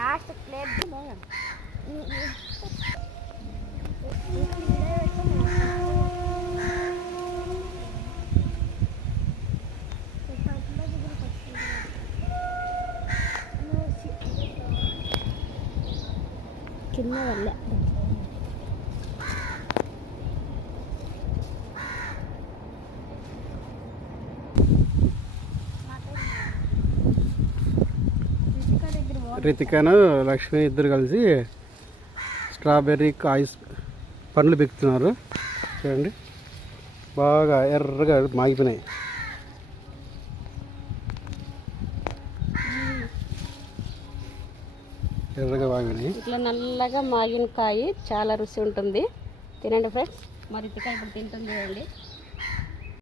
Last plate కింద వల్ల రితికాను లక్ష్మి ఇద్దరు కలిసి స్ట్రాబెర్రీ కాయస్ పండ్లు పెక్కుతున్నారు. చూడండి బాగా ఎర్రగా మాగిపోయినాయి. ఎర్రగా మాగినాయి. ఇట్లా నల్లగా మాగిన కాయ చాలా రుచి ఉంటుంది. తినండి ఫ్రెండ్స్. మరి రితికా ఇప్పుడు తింటుంది చూడండి.